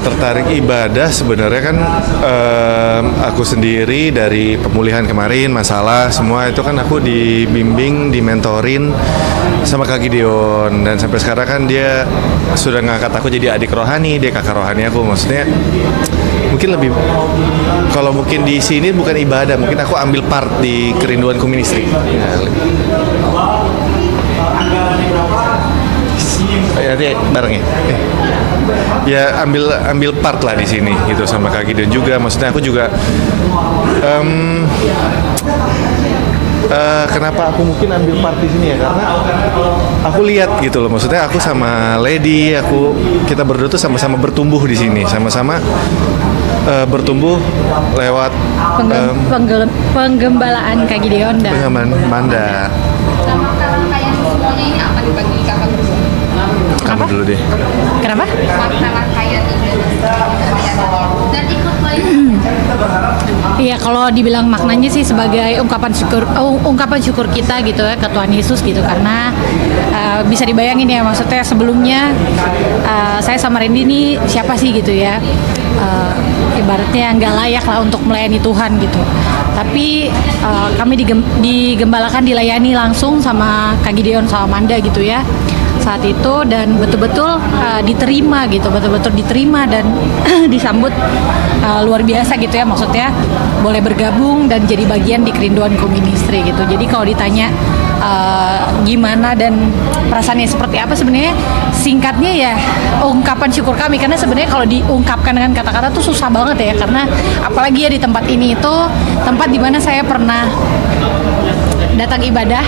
Kalau tertarik ibadah sebenarnya kan aku sendiri dari pemulihan kemarin, masalah semua itu kan aku dibimbing, dimentorin sama Kak Gideon, dan sampai sekarang kan dia sudah ngangkat aku jadi adik rohani, dia kakak rohani aku. Maksudnya mungkin lebih, kalau mungkin di sini bukan ibadah, mungkin aku ambil part di Kerinduanku Ministry. Ya, nanti bareng ya. Ya ambil part lah di sini gitu sama Kak Gideon juga. Maksudnya aku juga kenapa aku mungkin ambil part di sini ya, karena aku lihat gitu loh. Maksudnya aku sama Lady, kita berdua tuh sama-sama bertumbuh di sini, sama-sama bertumbuh lewat penggembalaan Kak Gideon dan Manda. Rangkaian semuanya ini apa dibagi kakak berdua? Kamu dulu deh. Kenapa? Makna rangkaian ini dan ikut Iya, kalau dibilang maknanya sih sebagai ungkapan syukur kita gitu ya ke Tuhan Yesus gitu, karena bisa dibayangin ya, maksudnya sebelumnya saya sama Randy ini siapa sih gitu ya, ibaratnya nggak layak lah untuk melayani Tuhan gitu. Tapi kami digembalakan, dilayani langsung sama Kak Gideon sama Manda gitu ya saat itu, dan betul-betul diterima gitu, betul-betul diterima dan disambut luar biasa gitu ya, maksudnya boleh bergabung dan jadi bagian di Kerinduanku Ministry gitu. Jadi kalau ditanya gimana dan perasaannya seperti apa, sebenarnya singkatnya ya ungkapan syukur kami, karena sebenarnya kalau diungkapkan dengan kata-kata tuh susah banget ya, karena apalagi ya di tempat ini itu tempat dimana saya pernah datang ibadah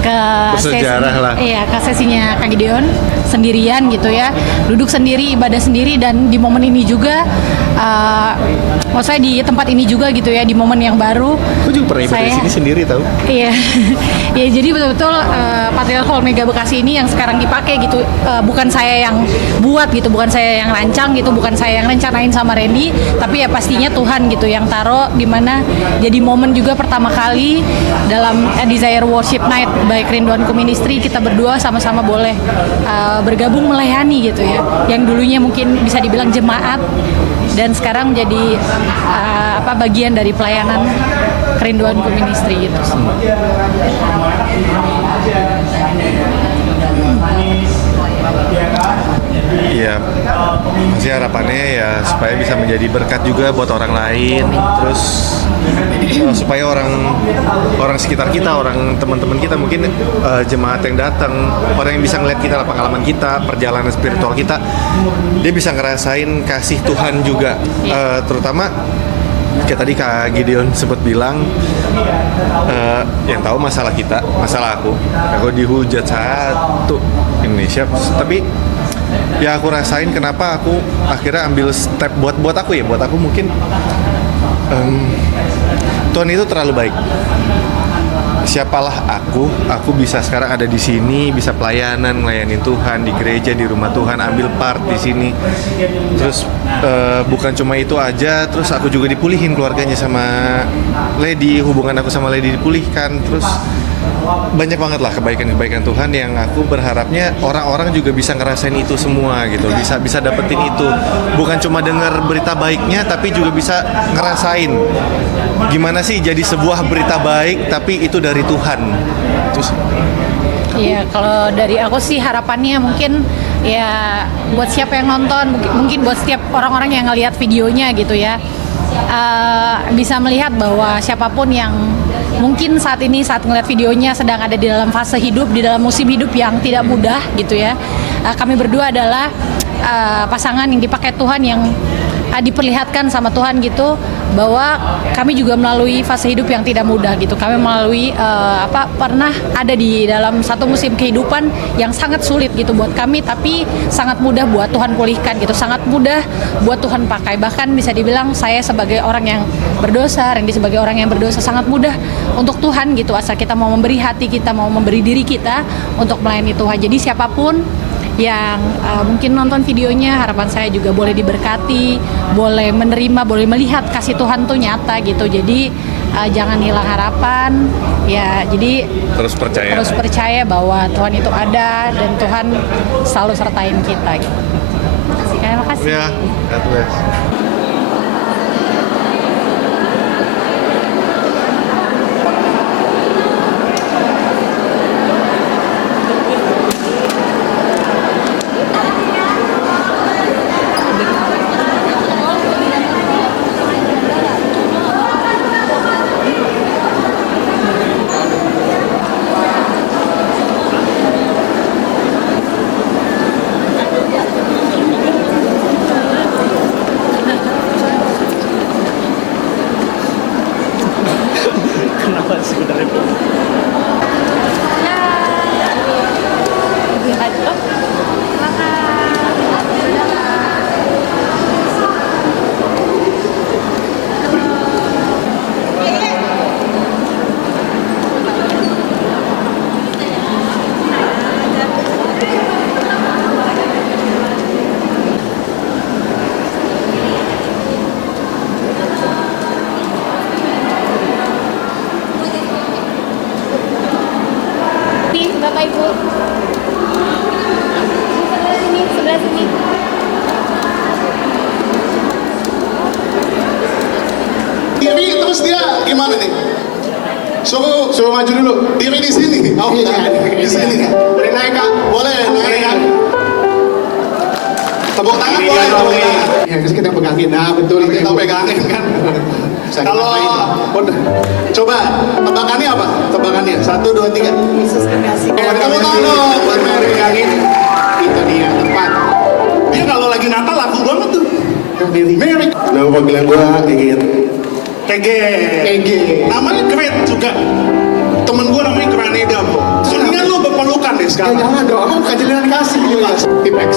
ke sesinya Kak Gideon sendirian gitu ya, duduk sendiri, ibadah sendiri, dan di momen ini juga maksudnya di tempat ini juga gitu ya, di momen yang baru. Aku juga pernah ibadah di sini sendiri tahu. Iya. Ya, jadi betul-betul Patriarch Hall Mega Bekasi ini yang sekarang dipakai gitu, bukan saya yang buat gitu, bukan saya yang rancang gitu, bukan saya yang rencanain sama Randy, tapi ya pastinya Tuhan gitu yang taruh di mana jadi momen juga pertama kali dalam Desire Worship Night by Kerinduanku Ministry, kita berdua sama-sama boleh bergabung melayani gitu ya, yang dulunya mungkin bisa dibilang jemaat dan sekarang jadi bagian dari pelayanan Kerinduanku Ministry gitu. Iya, masih harapannya ya supaya bisa menjadi berkat juga buat orang lain, terus supaya orang sekitar kita, orang teman-teman kita, mungkin jemaat yang datang, orang yang bisa ngeliat kita, pengalaman kita, perjalanan spiritual kita, dia bisa ngerasain kasih Tuhan juga, terutama kayak tadi Kak Gideon sempat bilang, yang tahu masalah kita, masalah aku dihujat satu Indonesia, tapi ya aku rasain kenapa aku akhirnya ambil step buat aku mungkin Tuhan itu terlalu baik. Siapalah aku bisa sekarang ada di sini, bisa pelayanan, melayani Tuhan di gereja, di rumah Tuhan, ambil part di sini. Terus bukan cuma itu aja, terus aku juga dipulihin keluarganya sama Lady, hubungan aku sama Lady dipulihkan. Terus banyak banget lah kebaikan-kebaikan Tuhan yang aku berharapnya orang-orang juga bisa ngerasain itu semua gitu, bisa dapetin itu, bukan cuma dengar berita baiknya tapi juga bisa ngerasain gimana sih jadi sebuah berita baik tapi itu dari Tuhan. Terus iya, kalau dari aku sih harapannya mungkin ya buat siapa yang nonton, mungkin buat setiap orang-orang yang ngelihat videonya gitu ya, bisa melihat bahwa siapapun yang mungkin saat ngeliat videonya sedang ada di dalam fase hidup, di dalam musim hidup yang tidak mudah gitu ya. Kami berdua adalah pasangan yang dipakai Tuhan, yang diperlihatkan sama Tuhan gitu, bahwa kami juga melalui fase hidup yang tidak mudah gitu. Kami melalui pernah ada di dalam satu musim kehidupan yang sangat sulit gitu buat kami, tapi sangat mudah buat Tuhan pulihkan gitu, sangat mudah buat Tuhan pakai. Bahkan bisa dibilang saya sebagai orang yang berdosa, Randy sebagai orang yang berdosa, sangat mudah untuk Tuhan gitu, asal kita mau memberi hati kita, mau memberi diri kita untuk melayani Tuhan. Jadi siapapun yang mungkin nonton videonya, harapan saya juga boleh diberkati, boleh menerima, boleh melihat kasih Tuhan tuh nyata gitu. Jadi jangan hilang harapan ya, jadi terus percaya bahwa Tuhan itu ada dan Tuhan selalu sertain kita gitu. Ya, makasih. Ya, God bless. Kenapa sebenarnya? Nih, Bapak Ibu. Sebelah sini. Diri terus dia gimana nih? Suruh maju dulu. Diri di sini. Oh, di sini. Boleh naik Kak? Boleh naik Kak. Tepuk tangan boleh, tepuk tangan. Ya, terus kita pegangin. Nah, betul itu. Kita pegangin kan. Kalau coba tebakannya apa? Tebakannya 1, 2, 3. Yesus kekasih. Tepuk tangan dong buat Mary. Pegangin. Itu dia tepat. Dia kalau lagi Natal laku banget tuh. Mary. Nama panggilan gua Egit. TG. EG. Namanya keren juga. Temen gua namanya Graneda bro. Mendingan lu berpelukan deh Ya sekarang. jangan dong, aku bukan jalinan kasih. Tipex.